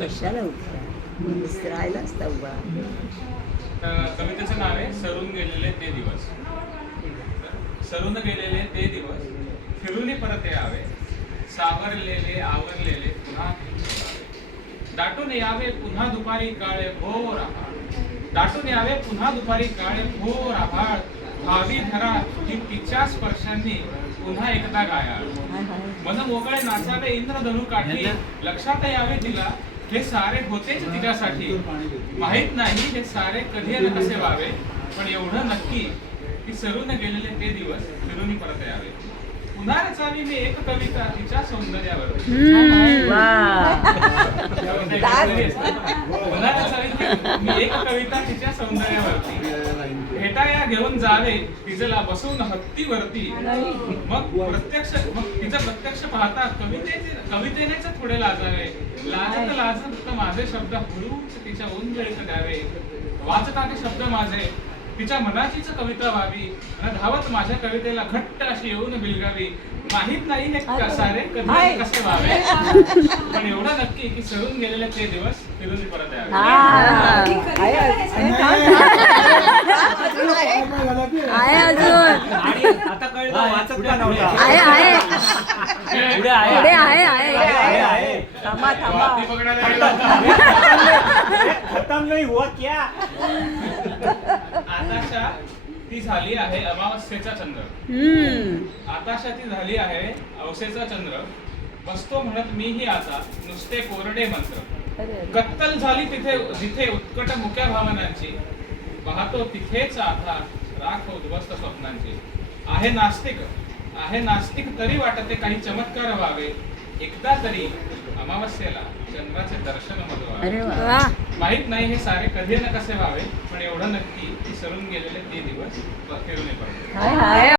कशाला उठला विसरायलाच उभा. कवितेचं नाव आहे सरून गेलेले ते दिवस. सरून गेलेले ते दिवस फिरून परत यावे, सावरलेले आवरलेले पुन्हा फिरावे. दाटून यावे पुन्हा दुपारी काळे भोर आभाळ, दाटून यावे पुन्हा दुपारी काळे भोर आभाळ. भावी धरा ही तिच्या स्पर्शांनी पुन्हा एकदा गायाळ. मन मोकळे नाचावे इंद्रधनु काठी, लक्षात यावे तिला हे सारे होतेच तिच्यासाठी. माहित नाही हे सारे कधी आणि कसे व्हावे, पण एवढं नक्की की सरून गेलेले ते दिवस फिरून परत यावे. पुन्हा रचावी मी एक कविता तिच्या सौंदर्यावर. पुन्हा रचावी मी एक कविता तिच्या सौंदर्यावरती. भेटाया घेऊन जावे तिजला बसून हत्तीवरती. मग तिचं प्रत्यक्ष पाहता कवितेनेच थोडे लाजावे. लाजत लाजत माझे शब्द हळूच तिच्या ओंजळीत द्यावे. वाचता ते शब्द माझे तिच्या मनाचीच कविता व्हावी, आणि धावत माझ्या कवितेला घट्ट अशी येऊन बिलगावी. माहित नाही हे सारे कधी कसे व्हावे, पण एवढं नक्की की सरून गेलेले ते दिवस फिरून परत यावे. आता कळलं वाचत का नव्हता. खतम नाही हुआ क्या. आताशा ती झाली आहे अमावस्येचा चंद्र. आताशा ती झाली आहे अवसेचा चंद्र. बसतो म्हणत मीही आता नुसते कोरडे मंत्र. कत्तल झाली तिथे जिथे उत्कट मुक्या भावनांची. पाहतो तिथेच आता राख उद्ध्वस्त स्वप्नांची. आहे नास्तिक तरी वाटते काही चमत्कार व्हावे. एकदा तरी अमावस्येला चंद्राचे दर्शन व्हावे. माहित नाही हे सारे कधी ना कसे व्हावे, पण एवढं नक्की की सरून गेलेले ते दिवस फिरून पडले.